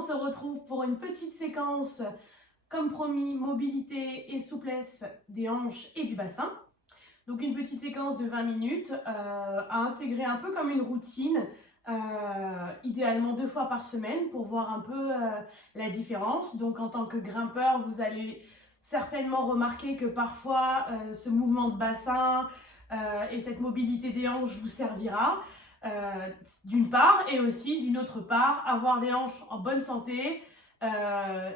on se retrouve pour une petite séquence, comme promis, mobilité et souplesse des hanches et du bassin. Donc une petite séquence de 20 minutes à intégrer un peu comme une routine, idéalement 2 fois par semaine pour voir un peu la différence. Donc en tant que grimpeur, vous allez certainement remarquer que parfois ce mouvement de bassin et cette mobilité des hanches vous servira. D'une part, et aussi d'une autre part, avoir des hanches en bonne santé,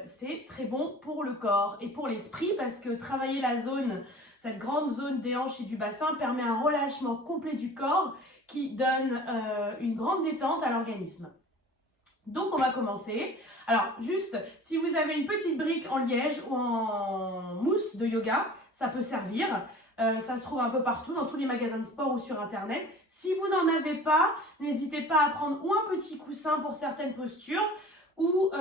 c'est très bon pour le corps et pour l'esprit, parce que travailler la zone, cette grande zone des hanches et du bassin, permet un relâchement complet du corps qui donne une grande détente à l'organisme. Donc on va commencer. Alors juste, si vous avez une petite brique en liège ou en mousse de yoga, ça peut servir. Ça se trouve un peu partout, dans tous les magasins de sport ou sur internet. Si vous n'en avez pas, n'hésitez pas à prendre ou un petit coussin pour certaines postures, ou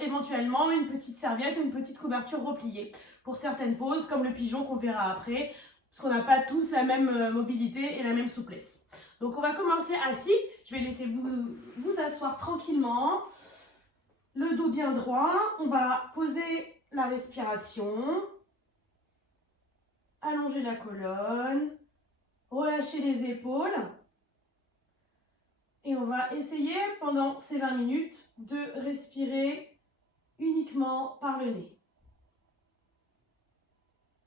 éventuellement une petite serviette ou une petite couverture repliée pour certaines poses, comme le pigeon qu'on verra après, parce qu'on n'a pas tous la même mobilité et la même souplesse. Donc on va commencer assis. Je vais laisser vous asseoir tranquillement, le dos bien droit. On va poser la respiration, allonger la colonne, relâcher les épaules. Et on va essayer pendant ces 20 minutes de respirer uniquement par le nez.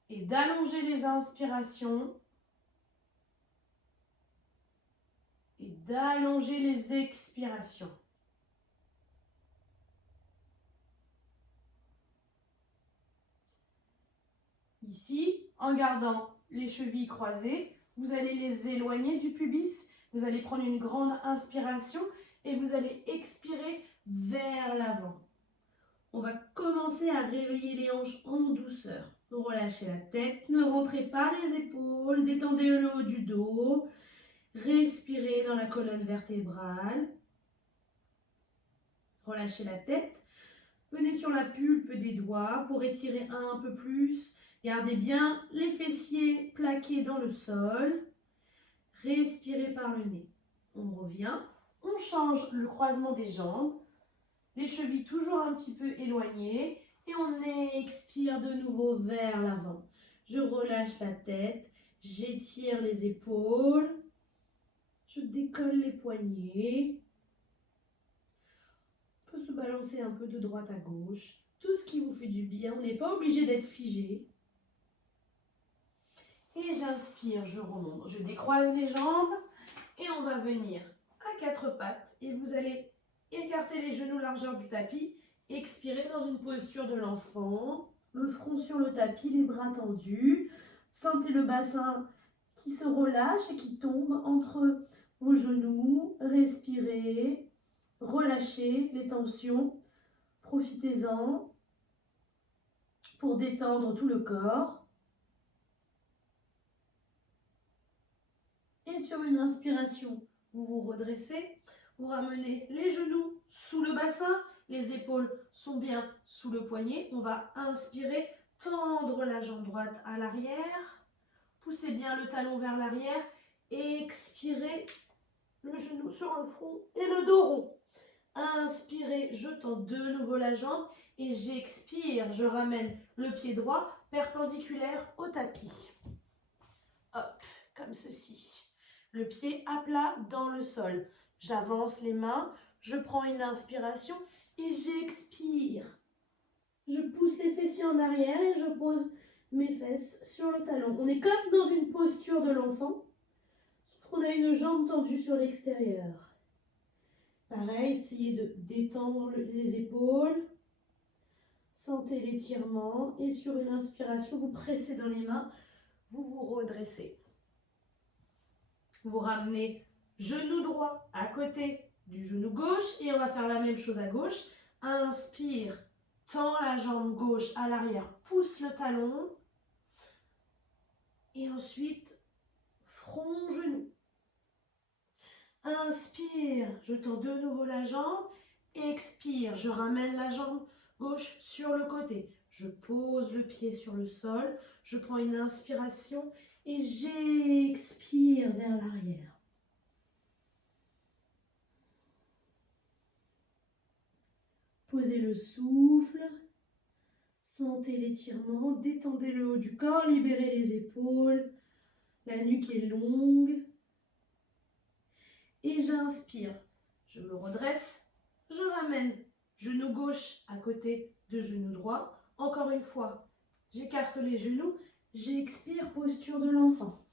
Et d'allonger les inspirations et d'allonger les expirations. Ici, en gardant les chevilles croisées, vous allez les éloigner du pubis. Vous allez prendre une grande inspiration et vous allez expirer vers l'avant. On va commencer à réveiller les hanches en douceur. Relâchez la tête, ne rentrez pas les épaules, détendez le haut du dos. Respirez dans la colonne vertébrale. Relâchez la tête. Venez sur la pulpe des doigts pour étirer un peu plus. Gardez bien les fessiers plaqués dans le sol. Respirez par le nez. On revient. On change le croisement des jambes. Les chevilles toujours un petit peu éloignées. Et on expire de nouveau vers l'avant. Je relâche la tête. J'étire les épaules. Je décolle les poignets. On peut se balancer un peu de droite à gauche. Tout ce qui vous fait du bien. On n'est pas obligé d'être figé. Et j'inspire, je remonte. Je décroise les jambes. Et on va venir à 4 pattes. Et vous allez écarter les genoux largeur du tapis. Expirer dans une posture de l'enfant. Le front sur le tapis, les bras tendus. Sentez le bassin qui se relâche et qui tombe entre vos genoux. Respirez. Relâchez les tensions. Profitez-en pour détendre tout le corps. Et sur une inspiration, vous vous redressez. Vous ramenez les genoux sous le bassin. Les épaules sont bien sous le poignet. On va inspirer, tendre la jambe droite à l'arrière. Poussez bien le talon vers l'arrière. Expirez, le genou sur le front et le dos rond. Inspirez, je tends de nouveau la jambe et j'expire. Je ramène le pied droit perpendiculaire au tapis. Hop, comme ceci. Le pied à plat dans le sol. J'avance les mains, je prends une inspiration et j'expire. Je pousse les fessiers en arrière et je pose mes fesses sur le talon. On est comme dans une posture de l'enfant. On a une jambe tendue sur l'extérieur. Pareil, essayez de détendre les épaules. Sentez l'étirement et sur une inspiration, vous pressez dans les mains, vous vous redressez. Vous ramenez genou droit à côté du genou gauche et on va faire la même chose à gauche. Inspire, tend la jambe gauche à l'arrière, pousse le talon. Et ensuite, front, genou. Inspire, je tends de nouveau la jambe. Expire, je ramène la jambe gauche sur le côté. Je pose le pied sur le sol. Je prends une inspiration et j'expire vers l'arrière. Posez le souffle. Sentez l'étirement. Détendez le haut du corps. Libérez les épaules. La nuque est longue. Et j'inspire. Je me redresse. Je ramène genou gauche à côté de genou droit. Encore une fois, j'écarte les genoux. J'expire, posture de l'enfant.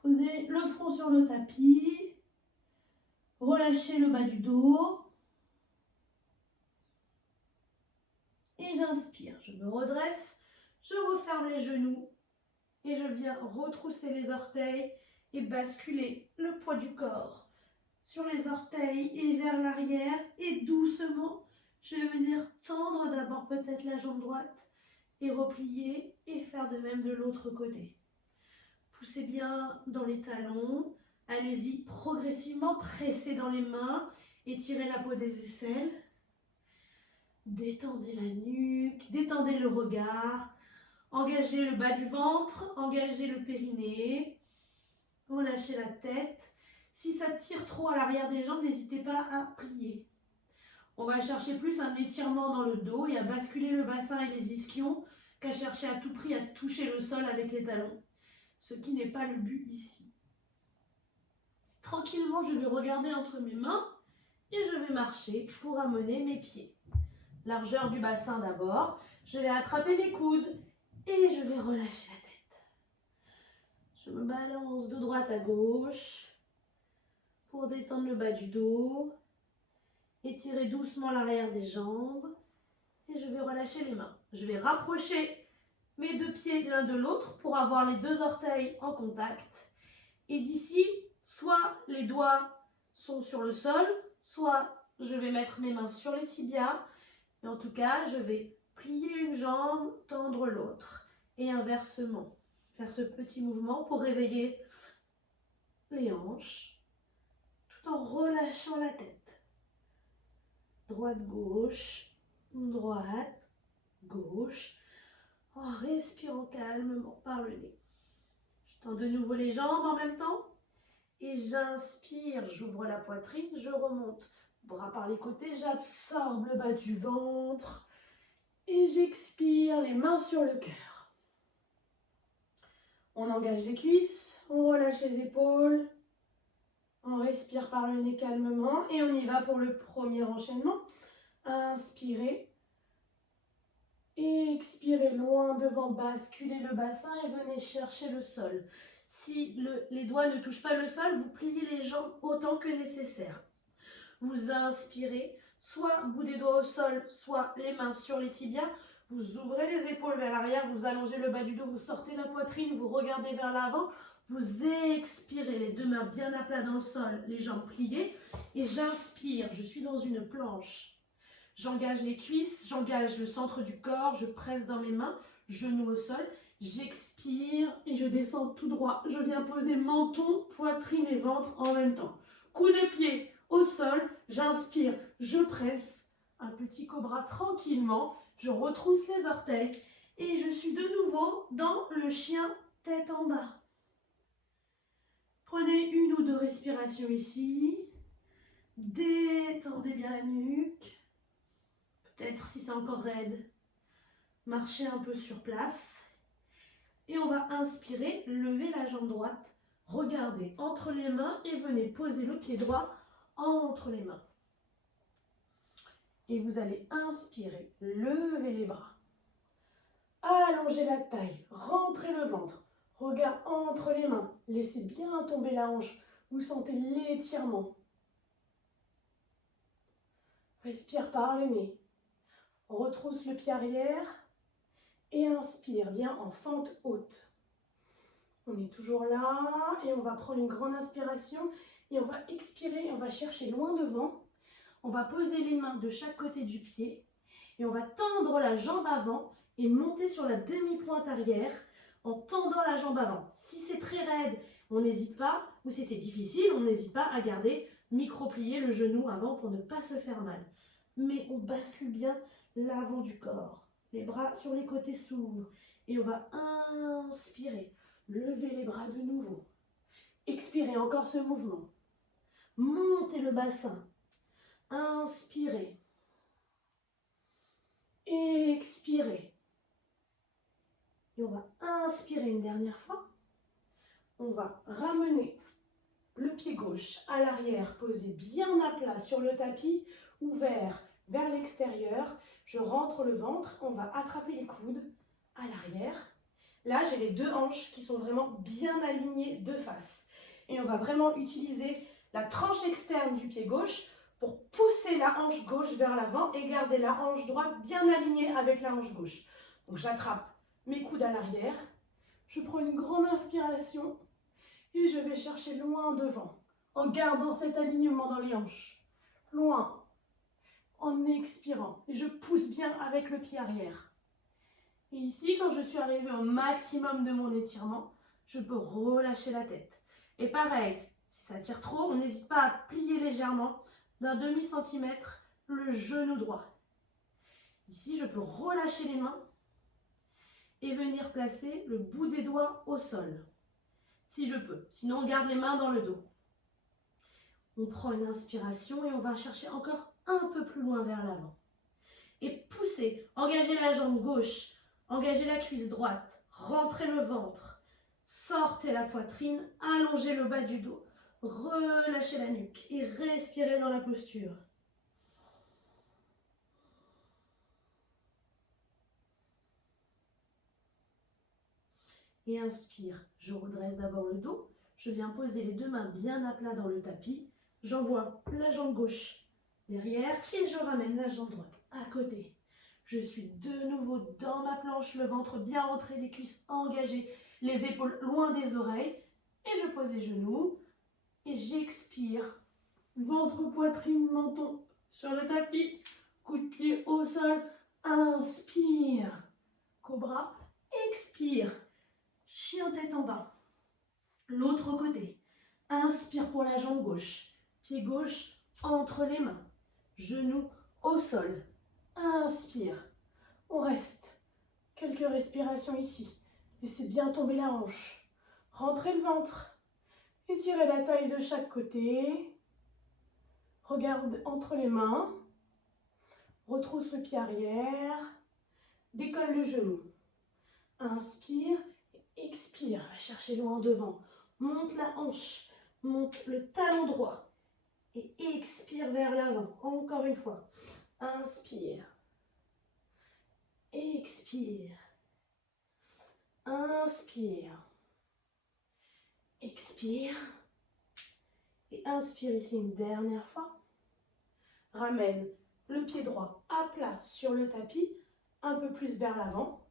Posez le front sur le tapis. Relâchez le bas du dos. Et j'inspire. Je me redresse. Je referme les genoux. Et je viens retrousser les orteils et basculer le poids du corps sur les orteils et vers l'arrière. Et doucement, je vais venir tendre d'abord peut-être la jambe droite et replier et faire de même de l'autre côté. Poussez bien dans les talons. Allez-y progressivement, pressez dans les mains, étirez la peau des aisselles. Détendez la nuque, détendez le regard. Engagez le bas du ventre, engagez le périnée. Relâchez la tête. Si ça tire trop à l'arrière des jambes, n'hésitez pas à plier. On va chercher plus un étirement dans le dos et à basculer le bassin et les ischions qu'à chercher à tout prix à toucher le sol avec les talons. Ce qui n'est pas le but ici. Tranquillement, je vais regarder entre mes mains et je vais marcher pour amener mes pieds. Largeur du bassin d'abord. Je vais attraper mes coudes et je vais relâcher la tête. Je me balance de droite à gauche pour détendre le bas du dos. Étirer doucement l'arrière des jambes. Et je vais relâcher les mains. Je vais rapprocher mes deux pieds l'un de l'autre pour avoir les deux orteils en contact. Et d'ici, soit les doigts sont sur le sol, soit je vais mettre mes mains sur les tibias. Et en tout cas, je vais plier une jambe, tendre l'autre. Et inversement, faire ce petit mouvement pour réveiller les hanches, tout en relâchant la tête. Droite-gauche, droite-gauche, en respirant calmement par le nez. Je tends de nouveau les jambes en même temps. Et j'inspire, j'ouvre la poitrine, je remonte. Bras par les côtés, j'absorbe le bas du ventre. Et j'expire, les mains sur le cœur. On engage les cuisses, on relâche les épaules. On respire par le nez calmement. Et on y va pour le premier enchaînement. Inspirez. Expirez loin devant, basculez le bassin et venez chercher le sol. Si les doigts ne touchent pas le sol, vous pliez les jambes autant que nécessaire. Vous inspirez, soit bout des doigts au sol, soit les mains sur les tibias. Vous ouvrez les épaules vers l'arrière, vous allongez le bas du dos, vous sortez la poitrine, vous regardez vers l'avant. Vous expirez, les deux mains bien à plat dans le sol, les jambes pliées. Et j'inspire, je suis dans une planche. J'engage les cuisses, j'engage le centre du corps, je presse dans mes mains, genoux au sol. J'expire et je descends tout droit. Je viens poser menton, poitrine et ventre en même temps. Coup de pied au sol, j'inspire, je presse. Un petit cobra tranquillement. Je retrousse les orteils et je suis de nouveau dans le chien tête en bas. Prenez une ou deux respirations ici. Détendez bien la nuque. Peut-être si c'est encore raide, marchez un peu sur place. Et on va inspirer, lever la jambe droite, regardez entre les mains et venez poser le pied droit entre les mains. Et vous allez inspirer, lever les bras, allongez la taille, rentrez le ventre, regard entre les mains, laissez bien tomber la hanche, vous sentez l'étirement. Respire par le nez, retrousse le pied arrière. Et inspire, bien en fente haute. On est toujours là et on va prendre une grande inspiration et on va expirer, on va chercher loin devant. On va poser les mains de chaque côté du pied et on va tendre la jambe avant et monter sur la demi-pointe arrière en tendant la jambe avant. Si c'est très raide, on n'hésite pas, ou si c'est difficile, on n'hésite pas à garder micro-plié le genou avant pour ne pas se faire mal. Mais on bascule bien l'avant du corps. Les bras sur les côtés s'ouvrent. Et on va inspirer. Levez les bras de nouveau. Expirez encore ce mouvement. Montez le bassin. Inspirez. inspirez une dernière fois. On va ramener le pied gauche à l'arrière, posé bien à plat sur le tapis, ouvert vers l'extérieur. Je rentre le ventre, on va attraper les coudes à l'arrière. Là, j'ai les deux hanches qui sont vraiment bien alignées de face. Et on va vraiment utiliser la tranche externe du pied gauche pour pousser la hanche gauche vers l'avant et garder la hanche droite bien alignée avec la hanche gauche. Donc j'attrape mes coudes à l'arrière, je prends une grande inspiration et je vais chercher loin devant, en gardant cet alignement dans les hanches. Loin, en expirant. Et je pousse bien avec le pied arrière. Et ici, quand je suis arrivée au maximum de mon étirement, je peux relâcher la tête. Et pareil, si ça tire trop, on n'hésite pas à plier légèrement d'un demi-centimètre le genou droit. Ici, je peux relâcher les mains et venir placer le bout des doigts au sol, si je peux. Sinon, on garde les mains dans le dos. On prend une inspiration et on va chercher encore un peu plus loin vers l'avant. Et poussez, engagez la jambe gauche, engagez la cuisse droite, rentrez le ventre, sortez la poitrine, allongez le bas du dos, relâchez la nuque et respirez dans la posture. Et inspire, je redresse d'abord le dos, je viens poser les deux mains bien à plat dans le tapis, j'envoie la jambe gauche derrière et je ramène la jambe droite à côté. Je suis de nouveau dans ma planche, le ventre bien rentré, les cuisses engagées, les épaules loin des oreilles. Et je pose les genoux et j'expire. Ventre, poitrine, menton sur le tapis, coude de pied au sol. Inspire. Cobra, expire. Chien tête en bas. L'autre côté. Inspire pour la jambe gauche. Pied gauche entre les mains. Genoux au sol. Inspire. On reste. Quelques respirations ici. Laissez bien tomber la hanche. Rentrez le ventre. Étirez la taille de chaque côté. Regarde entre les mains. Retrousse le pied arrière. Décolle le genou. Inspire. Expire. Va chercher loin devant. Monte la hanche. Monte le talon droit. Et expire vers l'avant. Encore une fois. Inspire. Expire. Inspire. Expire. Et inspire ici une dernière fois. Ramène le pied droit à plat sur le tapis, un peu plus vers l'avant.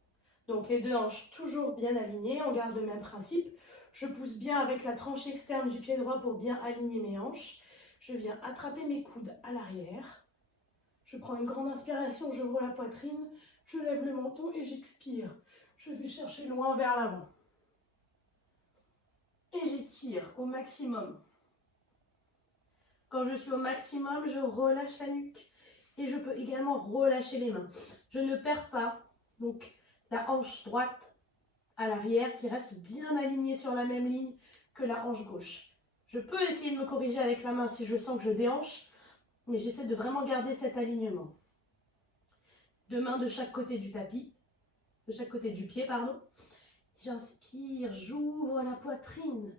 Donc les deux hanches toujours bien alignées, on garde le même principe. Je pousse bien avec la tranche externe du pied droit pour bien aligner mes hanches. Je viens attraper mes coudes à l'arrière. Je prends une grande inspiration, je vois la poitrine, je lève le menton et j'expire. Je vais chercher loin vers l'avant. Et j'étire au maximum. Quand je suis au maximum, je relâche la nuque. Et je peux également relâcher les mains. Je ne perds pas donc la hanche droite à l'arrière qui reste bien alignée sur la même ligne que la hanche gauche. Je peux essayer de me corriger avec la main si je sens que je déhanche, mais j'essaie de vraiment garder cet alignement. Deux mains de chaque côté du tapis, de chaque côté du pied, pardon. J'inspire, j'ouvre la poitrine.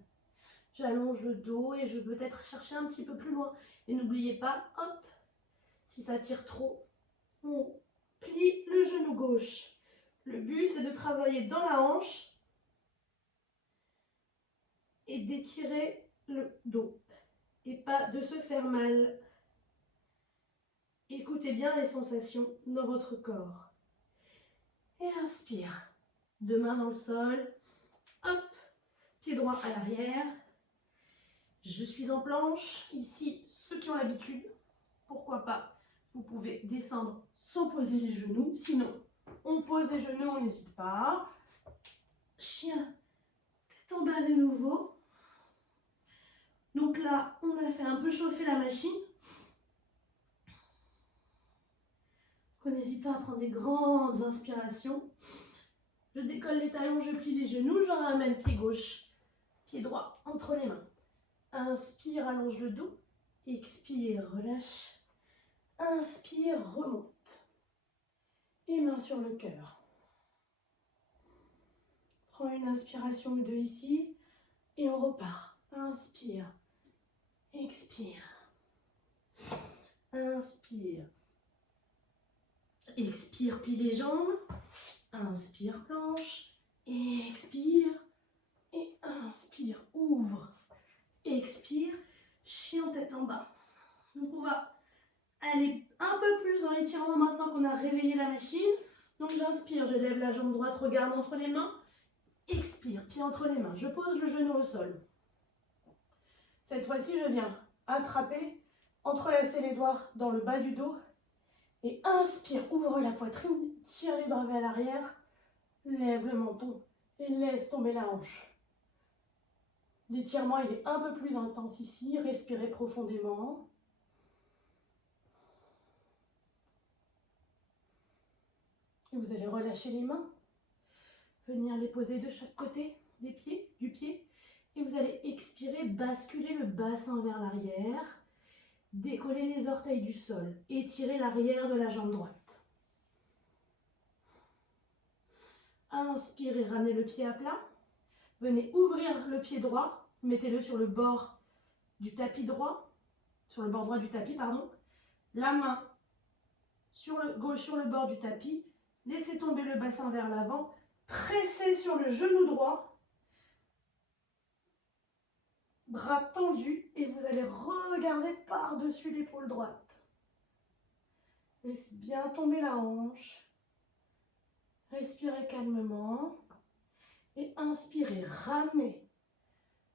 J'allonge le dos et je peux peut-être chercher un petit peu plus loin. Et n'oubliez pas, hop, si ça tire trop, on plie le genou gauche. Le but, c'est de travailler dans la hanche et d'étirer le dos. Et pas de se faire mal. Écoutez bien les sensations dans votre corps. Et inspire. Deux mains dans le sol. Hop, pied droit à l'arrière. Je suis en planche. Ici, ceux qui ont l'habitude, pourquoi pas, vous pouvez descendre sans poser les genoux. Sinon, on pose les genoux, on n'hésite pas. Chien, tête en bas de nouveau. Donc là, on a fait un peu chauffer la machine. On n'hésite pas à prendre des grandes inspirations. Je décolle les talons, je plie les genoux, je ramène pied gauche, pied droit entre les mains. Inspire, allonge le dos. Expire, relâche. Inspire, remonte. Et main sur le cœur. Prends une inspiration ou deux ici et on repart. Inspire, expire, inspire, expire, plie les jambes, inspire, planche, expire et inspire, ouvre, expire, chien tête en bas. Donc on va aller un peu plus dans l'étirement maintenant qu'on a réveillé la machine. Donc j'inspire, je lève la jambe droite, regarde entre les mains. Expire, pied entre les mains. Je pose le genou au sol. Cette fois-ci, je viens attraper, entrelacer les doigts dans le bas du dos. Et inspire, ouvre la poitrine, tire les bras vers l'arrière, lève le menton et laisse tomber la hanche. L'étirement, il est un peu plus intense ici. Respirez profondément. Et vous allez relâcher les mains. Venir les poser de chaque côté des pieds, du pied. Et vous allez expirer, basculer le bassin vers l'arrière. Décoller les orteils du sol. Étirer l'arrière de la jambe droite. Inspirez, ramenez le pied à plat. Venez ouvrir le pied droit. Mettez-le sur le bord du tapis droit. Sur le bord droit du tapis, pardon. La main sur le gauche sur le bord du tapis. Laissez tomber le bassin vers l'avant. Pressez sur le genou droit. Bras tendus et vous allez regarder par-dessus l'épaule droite. Laissez bien tomber la hanche. Respirez calmement. Et inspirez, ramenez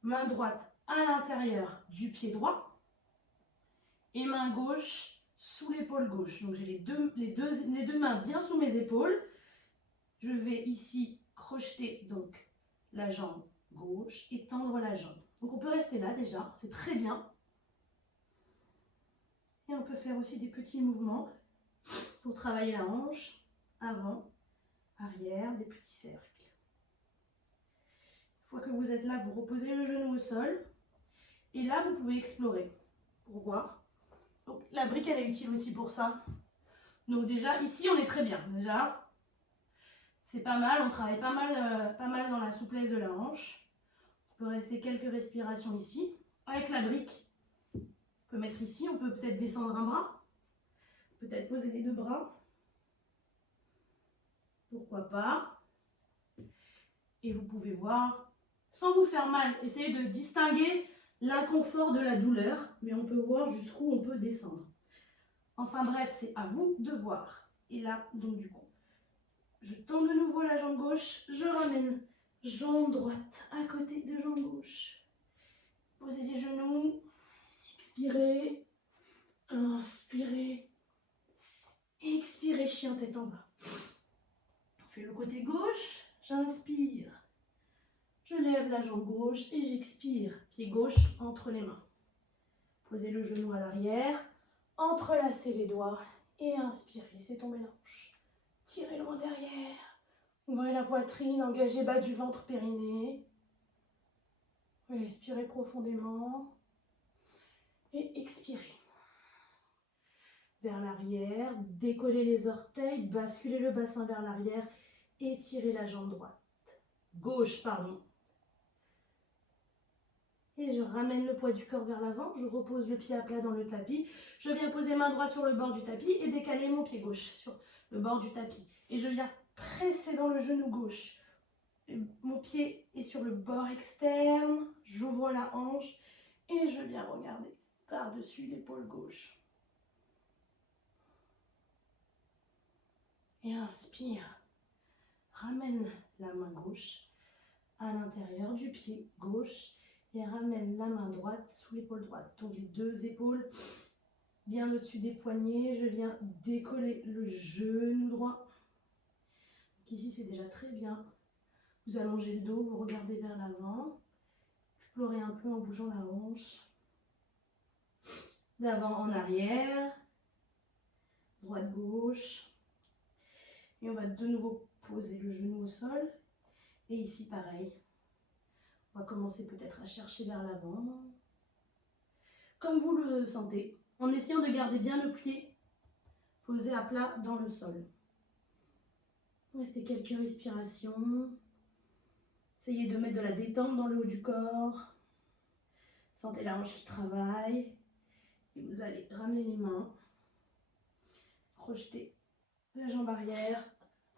main droite à l'intérieur du pied droit. Et main gauche sous l'épaule gauche. Donc j'ai les deux mains bien sous mes épaules. Je vais ici crocheter donc la jambe gauche et tendre la jambe. Donc on peut rester là déjà, c'est très bien. Et on peut faire aussi des petits mouvements pour travailler la hanche, avant, arrière, des petits cercles. Une fois que vous êtes là, vous reposez le genou au sol. Et là, vous pouvez explorer pour voir. Donc la brique, elle est utile aussi pour ça. Donc déjà, ici, on est très bien. Déjà, c'est pas mal, on travaille pas mal dans la souplesse de la hanche. On peut rester quelques respirations ici. Avec la brique, on peut mettre ici, on peut peut-être descendre un bras. Peut-être poser les deux bras. Pourquoi pas. Et vous pouvez voir, sans vous faire mal, essayez de distinguer l'inconfort de la douleur, mais on peut voir jusqu'où on peut descendre. Enfin bref, c'est à vous de voir. Et là, donc du coup, je tends de nouveau la jambe gauche, je ramène jambe droite à côté de jambe gauche. Posez les genoux, expirez, inspirez, expirez, chien tête en bas. On fait le côté gauche, j'inspire, je lève la jambe gauche et j'expire, pied gauche entre les mains. Posez le genou à l'arrière, entrelacez les doigts et inspirez, laissez tomber la hanche. Tirez loin derrière. Ouvrez la poitrine, engagez bas du ventre périnée. Respirez profondément. Et expirez. Vers l'arrière, décollez les orteils, basculez le bassin vers l'arrière, étirez la jambe droite. Gauche, pardon. Et je ramène le poids du corps vers l'avant, je repose le pied à plat dans le tapis. Je viens poser main droite sur le bord du tapis et décaler mon pied gauche sur le bord du tapis. Et je viens presser dans le genou gauche. Mon pied est sur le bord externe, j'ouvre la hanche et je viens regarder par-dessus l'épaule gauche. Et inspire, ramène la main gauche à l'intérieur du pied gauche et ramène la main droite sous l'épaule droite. Donc les deux épaules bien au-dessus des poignets, je viens décoller le genou droit. Donc ici c'est déjà très bien. Vous allongez le dos, vous regardez vers l'avant. Explorez un peu en bougeant la hanche. D'avant en arrière. Droite-gauche. Et on va de nouveau poser le genou au sol. Et ici pareil. On va commencer peut-être à chercher vers l'avant. Comme vous le sentez. En essayant de garder bien le pied posé à plat dans le sol. Restez quelques respirations. Essayez de mettre de la détente dans le haut du corps. Sentez la hanche qui travaille. Et vous allez ramener les mains. Projetez la jambe arrière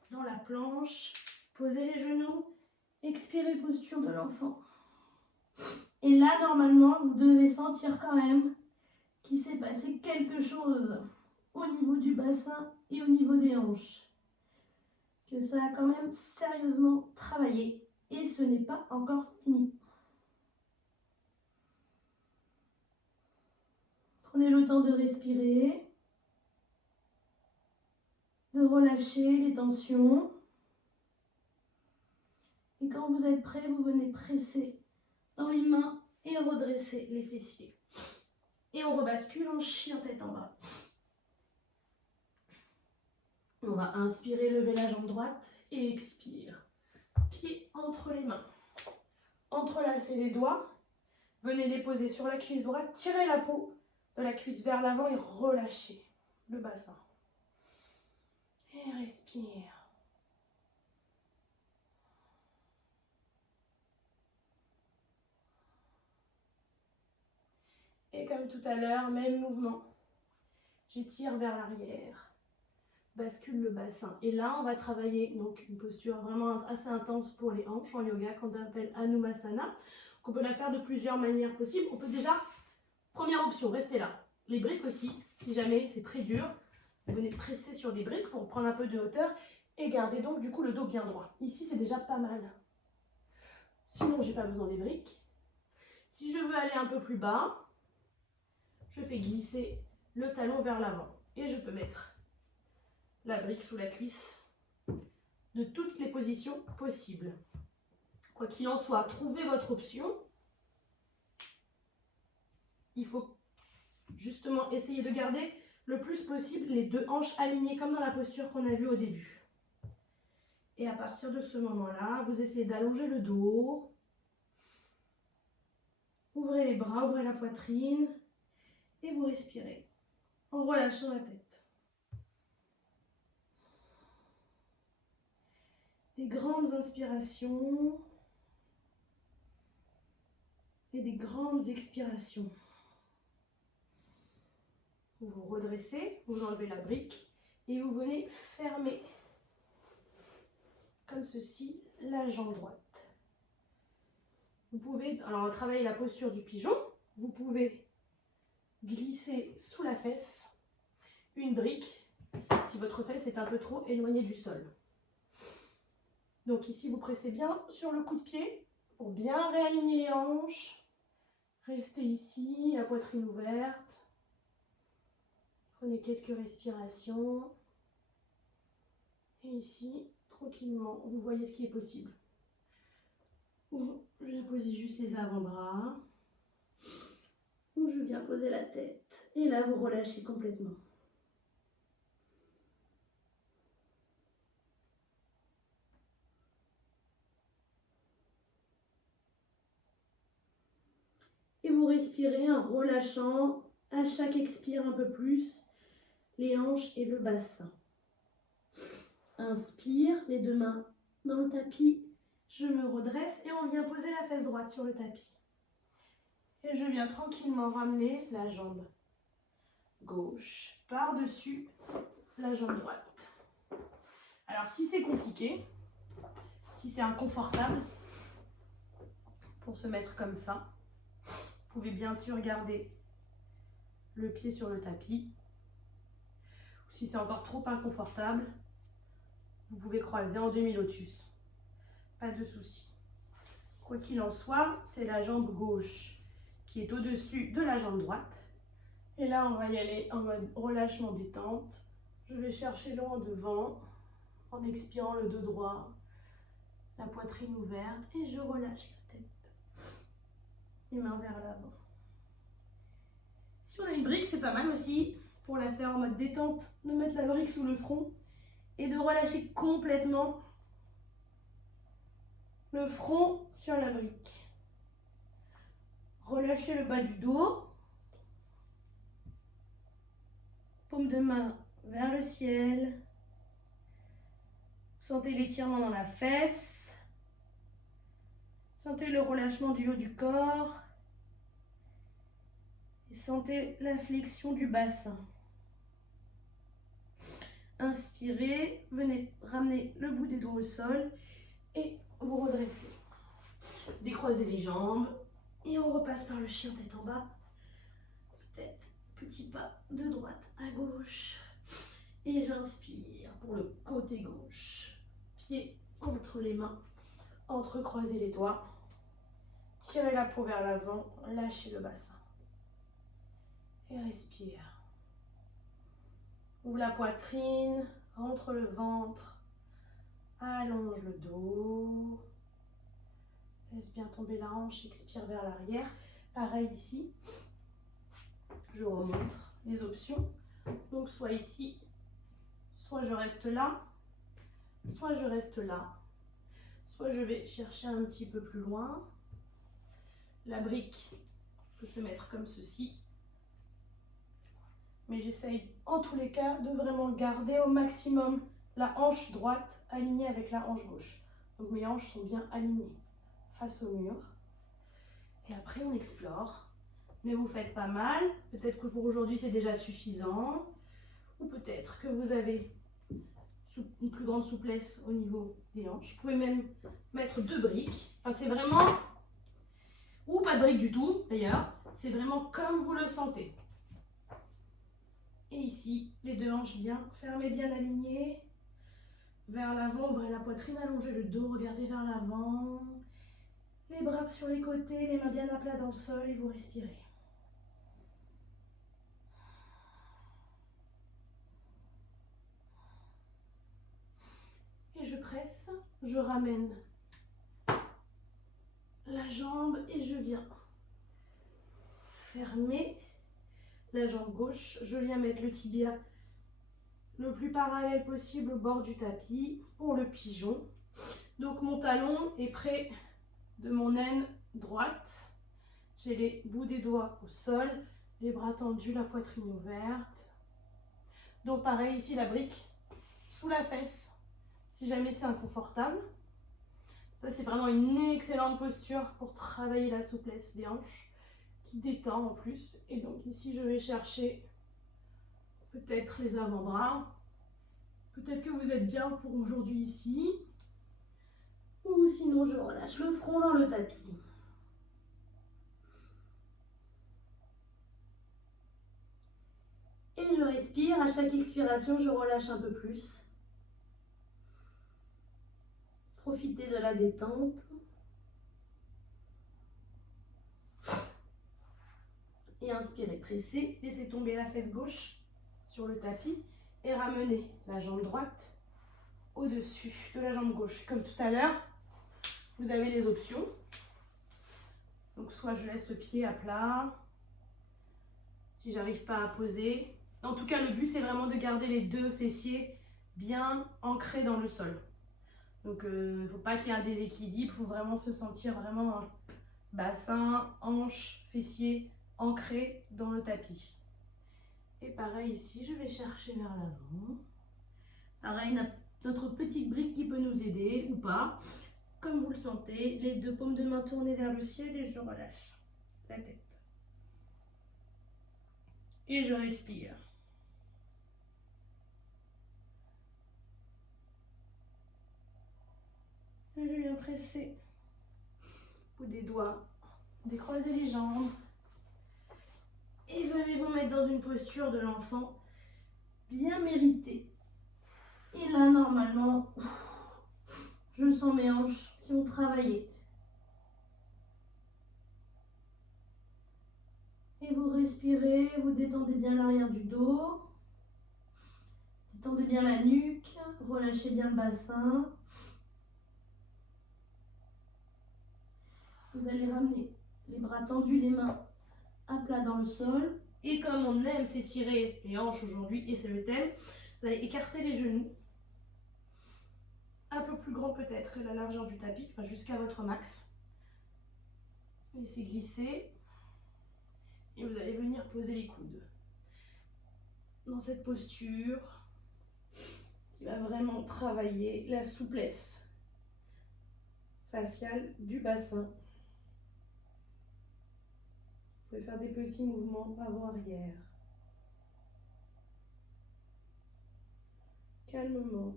dans la planche. Posez les genoux. Expirez, posture de l'enfant. Et là, normalement, vous devez sentir quand même qu'il s'est passé quelque chose au niveau du bassin et au niveau des hanches. Que ça a quand même sérieusement travaillé. Et ce n'est pas encore fini. Prenez le temps de respirer, de relâcher les tensions. Et quand vous êtes prêt, vous venez presser dans les mains et redresser les fessiers. Et on rebascule en chien tête en bas. On va inspirer, lever la jambe droite et expire. Pieds entre les mains. Entrelacez les doigts. Venez les poser sur la cuisse droite. Tirez la peau de la cuisse vers l'avant et relâchez le bassin. Et respire. Et comme tout à l'heure, même mouvement. J'étire vers l'arrière. Bascule le bassin. Et là, on va travailler donc une posture vraiment assez intense pour les hanches en yoga qu'on appelle Anumasana. On peut la faire de plusieurs manières possibles. On peut déjà, première option, restez là. Les briques aussi, si jamais c'est très dur, vous venez presser sur des briques pour prendre un peu de hauteur et garder donc du coup le dos bien droit. Ici, c'est déjà pas mal. Sinon, j'ai pas besoin des briques. Si je veux aller un peu plus bas, je fais glisser le talon vers l'avant et je peux mettre la brique sous la cuisse de toutes les positions possibles. Quoi qu'il en soit, trouvez votre option. Il faut justement essayer de garder le plus possible les deux hanches alignées comme dans la posture qu'on a vue au début. Et à partir de ce moment-là, vous essayez d'allonger le dos. Ouvrez les bras, ouvrez la poitrine et vous respirez en relâchant la tête. Des grandes inspirations et des grandes expirations. Vous vous redressez, vous enlevez la brique et vous venez fermer comme ceci la jambe droite. Vous pouvez, alors travailler la posture du pigeon, vous pouvez glisser sous la fesse une brique si votre fesse est un peu trop éloignée du sol. Donc ici, vous pressez bien sur le coup de pied pour bien réaligner les hanches. Restez ici, la poitrine ouverte. Prenez quelques respirations. Et ici, tranquillement, vous voyez ce qui est possible. Je pose juste les avant-bras. Où je viens poser la tête. Et là, vous relâchez complètement. Et vous respirez en relâchant à chaque expire un peu plus les hanches et le bassin. Inspire, les deux mains dans le tapis. Je me redresse et on vient poser la fesse droite sur le tapis. Et je viens tranquillement ramener la jambe gauche par-dessus la jambe droite. Alors si c'est compliqué, si c'est inconfortable pour se mettre comme ça, vous pouvez bien sûr garder le pied sur le tapis. Si c'est encore trop inconfortable, vous pouvez croiser en demi-lotus. Pas de souci. Quoi qu'il en soit, c'est la jambe gauche qui est au-dessus de la jambe droite. Et là, on va y aller en mode relâchement détente. Je vais chercher loin devant en expirant le dos droit, la poitrine ouverte et je relâche la tête. Les mains vers l'avant. Si on a une brique, c'est pas mal aussi pour la faire en mode détente, de mettre la brique sous le front et de relâcher complètement le front sur la brique. Relâchez le bas du dos. Paume de main vers le ciel. Sentez l'étirement dans la fesse. Sentez le relâchement du haut du corps. Et sentez la flexion du bassin. Inspirez, venez ramener le bout des doigts au sol et vous redressez. Décroisez les jambes et on repasse par le chien tête en bas. Peut-être petit pas de droite à gauche. Et j'inspire pour le côté gauche. Pied entre les mains, entrecroisez les doigts. Tirez la peau vers l'avant, lâchez le bassin. Et respire. Ouvre la poitrine, rentre le ventre, allonge le dos. Laisse bien tomber la hanche, expire vers l'arrière. Pareil ici. Je vous remontre les options. Donc soit ici, soit je reste là, soit je reste là, soit je vais chercher un petit peu plus loin. La brique peut se mettre comme ceci. Mais j'essaye en tous les cas de vraiment garder au maximum la hanche droite alignée avec la hanche gauche. Donc mes hanches sont bien alignées face au mur. Et après on explore. Ne vous faites pas mal. Peut-être que pour aujourd'hui c'est déjà suffisant. Ou peut-être que vous avez une plus grande souplesse au niveau des hanches. Vous pouvez même mettre 2 briques. Enfin, c'est vraiment... Ou pas de briques du tout d'ailleurs. C'est vraiment comme vous le sentez. Et ici, les 2 hanches bien fermées, bien alignées. Vers l'avant, ouvrez la poitrine, allongez le dos, regardez vers l'avant. Les bras sur les côtés, les mains bien à plat dans le sol et vous respirez. Et je presse, je ramène la jambe et je viens fermer la jambe gauche. Je viens mettre le tibia le plus parallèle possible au bord du tapis pour le pigeon. Donc mon talon est près de mon aine droite. J'ai les bouts des doigts au sol, les bras tendus, la poitrine ouverte. Donc pareil ici, la brique sous la fesse si jamais c'est inconfortable. Ça c'est vraiment une excellente posture pour travailler la souplesse des hanches qui détend en plus. Et donc ici je vais chercher peut-être les avant-bras. Peut-être que vous êtes bien pour aujourd'hui ici. Ou sinon je relâche le front dans le tapis. Et je respire. À chaque expiration, je relâche un peu plus. Profitez de la détente. Et inspirez, pressez. Laissez tomber la fesse gauche sur le tapis. Et ramenez la jambe droite au-dessus de la jambe gauche. Comme tout à l'heure, vous avez les options. Donc soit je laisse le pied à plat, si j'arrive pas à poser. En tout cas, le but c'est vraiment de garder les 2 fessiers bien ancrés dans le sol. Donc il ne faut pas qu'il y ait un déséquilibre, il faut vraiment se sentir vraiment bassin, hanche, fessier ancré dans le tapis. Et pareil ici, je vais chercher vers l'avant. Pareil, notre petite brique qui peut nous aider ou pas. Comme vous le sentez, les 2 paumes de main tournées vers le ciel et je relâche la tête. Et je respire. Et je viens presser au bout des doigts, décroiser les jambes. Et venez vous mettre dans une posture de l'enfant bien méritée. Et là, normalement, je sens mes hanches qui ont travaillé. Et vous respirez, vous détendez bien l'arrière du dos. Détendez bien la nuque, relâchez bien le bassin. Vous allez ramener les bras tendus, les mains à plat dans le sol. Et comme on aime s'étirer les hanches aujourd'hui, et c'est le thème, vous allez écarter les genoux. Un peu plus grand peut-être que la largeur du tapis, enfin jusqu'à votre max. Laissez glisser. Et vous allez venir poser les coudes. Dans cette posture qui va vraiment travailler la souplesse faciale du bassin. Vous pouvez faire des petits mouvements avant-arrière. Calmement.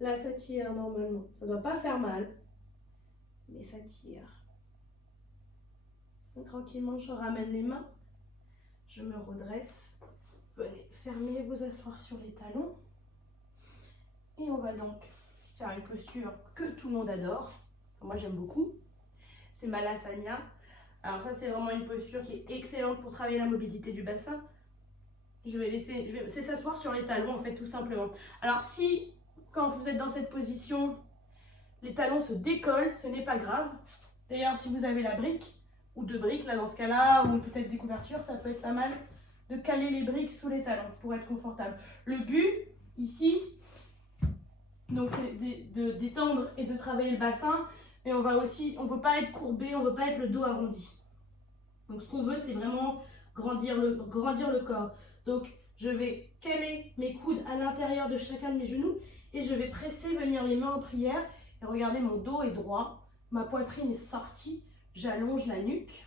Là, ça tire normalement. Ça ne doit pas faire mal, mais ça tire. Et tranquillement, je ramène les mains. Je me redresse. Venez fermer, vous asseoir sur les talons. Et on va donc faire une posture que tout le monde adore. Enfin, moi, j'aime beaucoup. C'est Malasana. Alors ça, c'est vraiment une posture qui est excellente pour travailler la mobilité du bassin. Je vais s'asseoir sur les talons, en fait, tout simplement. Alors si, quand vous êtes dans cette position, les talons se décollent, ce n'est pas grave. D'ailleurs, si vous avez la brique, ou deux briques, là, dans ce cas-là, ou peut-être des couvertures, ça peut être pas mal de caler les briques sous les talons pour être confortable. Le but, ici, donc c'est de détendre et de travailler le bassin, mais on ne veut pas être courbé, on ne veut pas être le dos arrondi. Donc ce qu'on veut, c'est vraiment grandir le corps. Donc je vais caler mes coudes à l'intérieur de chacun de mes genoux et je vais presser, venir les mains en prière. Et regardez, mon dos est droit, ma poitrine est sortie, j'allonge la nuque.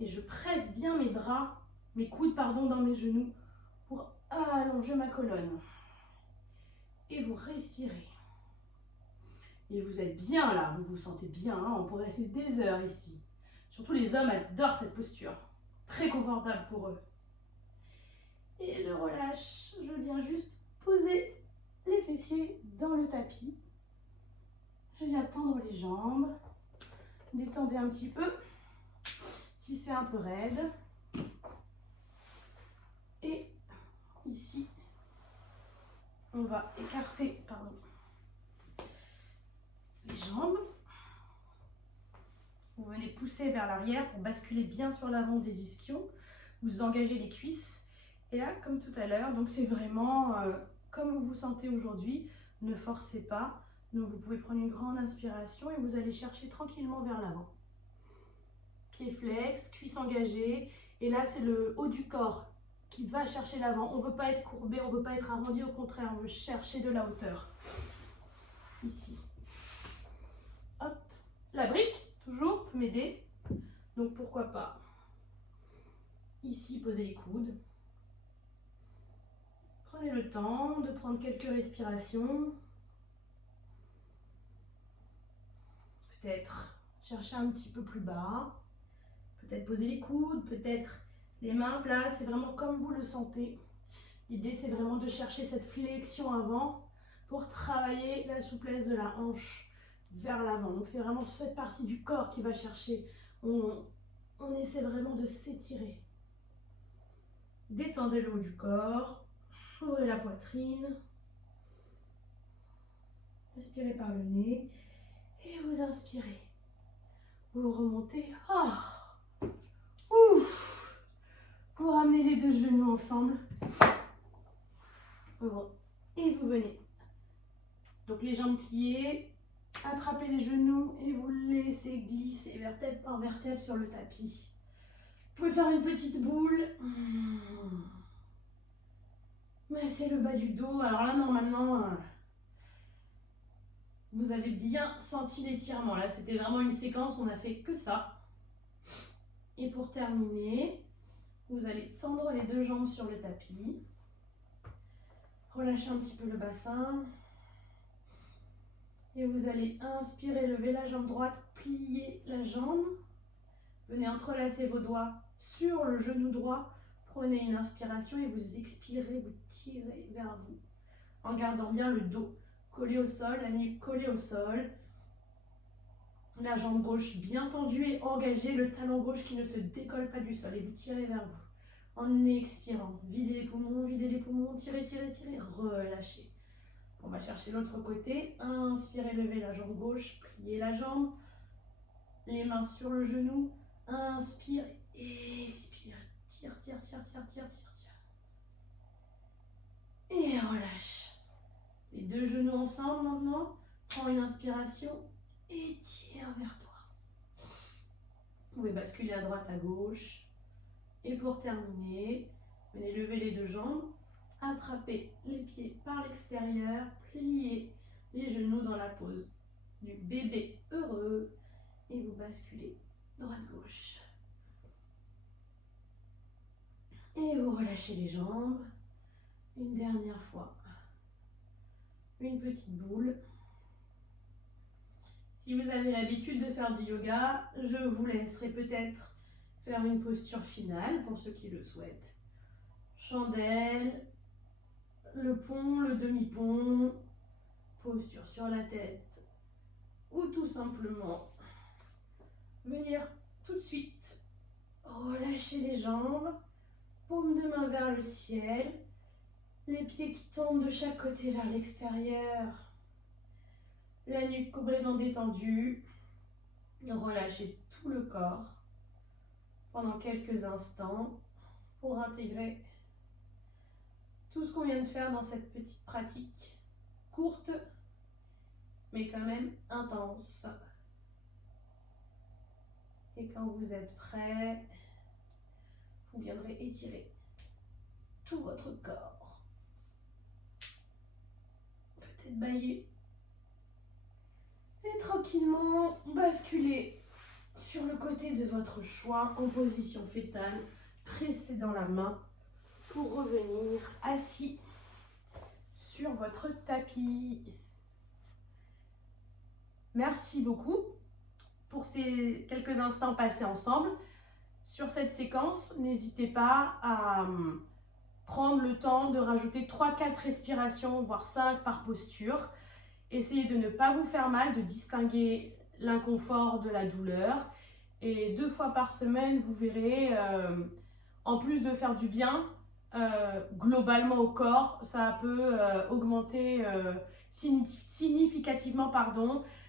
Et je presse bien mes coudes dans mes genoux pour allonger ma colonne. Et vous respirez. Et vous êtes bien là, vous vous sentez bien, hein, on pourrait rester des heures ici. Surtout les hommes adorent cette posture, très confortable pour eux. Et je relâche, je viens juste poser les fessiers dans le tapis. Je viens tendre les jambes, détendez un petit peu, si c'est un peu raide. Et ici, on va écarter les jambes. Vous venez pousser vers l'arrière pour basculer bien sur l'avant des ischions. Vous engagez les cuisses. Et là, comme tout à l'heure, donc c'est vraiment comme vous vous sentez aujourd'hui. Ne forcez pas. Donc vous pouvez prendre une grande inspiration et vous allez chercher tranquillement vers l'avant. Pieds flex, cuisses engagées. Et là, c'est le haut du corps qui va chercher l'avant. On ne veut pas être courbé, on ne veut pas être arrondi. Au contraire, on veut chercher de la hauteur. Ici. Hop. La brique, toujours, peut m'aider. Donc pourquoi pas. Ici, posez les coudes. Prenez le temps de prendre quelques respirations. Peut-être chercher un petit peu plus bas. Peut-être poser les coudes, peut-être les mains à plat. C'est vraiment comme vous le sentez. L'idée, c'est vraiment de chercher cette flexion avant pour travailler la souplesse de la hanche vers l'avant. Donc c'est vraiment cette partie du corps qui va chercher. On essaie vraiment de s'étirer. Détendez le haut du corps. Ouvrez la poitrine. Respirez par le nez. Et vous inspirez. Vous remontez. Oh. Ouf. Vous ramenez les deux genoux ensemble. Et vous venez. Donc les jambes pliées. Attrapez les genoux et vous laissez glisser vertèbre par vertèbre sur le tapis. Vous pouvez faire une petite boule. Mais c'est le bas du dos. Alors là, normalement, vous avez bien senti l'étirement. Là, c'était vraiment une séquence, on n'a fait que ça. Et pour terminer, vous allez tendre les deux jambes sur le tapis. Relâchez un petit peu le bassin. Et vous allez inspirer, lever la jambe droite, plier la jambe. Venez entrelacer vos doigts sur le genou droit. Prenez une inspiration et vous expirez, vous tirez vers vous. En gardant bien le dos collé au sol, la nuque collée au sol. La jambe gauche bien tendue et engagée, le talon gauche qui ne se décolle pas du sol. Et vous tirez vers vous. En expirant, videz les poumons, tirez, tirez, tirez, relâchez. On va chercher l'autre côté. Inspirez, levez la jambe gauche, pliez la jambe. Les mains sur le genou. Inspire, expire. Tire, tire, tire, tire, tire, tire, tire. Et relâche. Les deux genoux ensemble maintenant. Prends une inspiration et tire vers toi. Vous pouvez basculer à droite, à gauche. Et pour terminer, venez lever les deux jambes. Attrapez les pieds par l'extérieur, pliez les genoux dans la pose du bébé heureux et vous basculez droite-gauche. Et vous relâchez les jambes. Une dernière fois. Une petite boule. Si vous avez l'habitude de faire du yoga, je vous laisserai peut-être faire une posture finale pour ceux qui le souhaitent. Chandelle, le pont, le demi-pont, posture sur la tête ou tout simplement venir tout de suite relâcher les jambes, paume de main vers le ciel, les pieds qui tombent de chaque côté vers l'extérieur, la nuque complètement détendue, relâchez tout le corps pendant quelques instants pour intégrer tout ce qu'on vient de faire dans cette petite pratique courte mais quand même intense. Et quand vous êtes prêt, vous viendrez étirer tout votre corps. Peut-être bailler. Et tranquillement basculer sur le côté de votre choix en position fétale, précédant la main pour revenir assis sur votre tapis. Merci beaucoup pour ces quelques instants passés ensemble. Sur cette séquence, n'hésitez pas à prendre le temps de rajouter 3-4 respirations, voire 5 par posture. Essayez de ne pas vous faire mal, de distinguer l'inconfort de la douleur. Et 2 fois par semaine, vous verrez, en plus de faire du bien, globalement au corps, ça peut augmenter significativement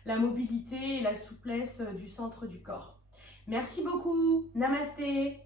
la mobilité et la souplesse du centre du corps. Merci beaucoup. Namasté.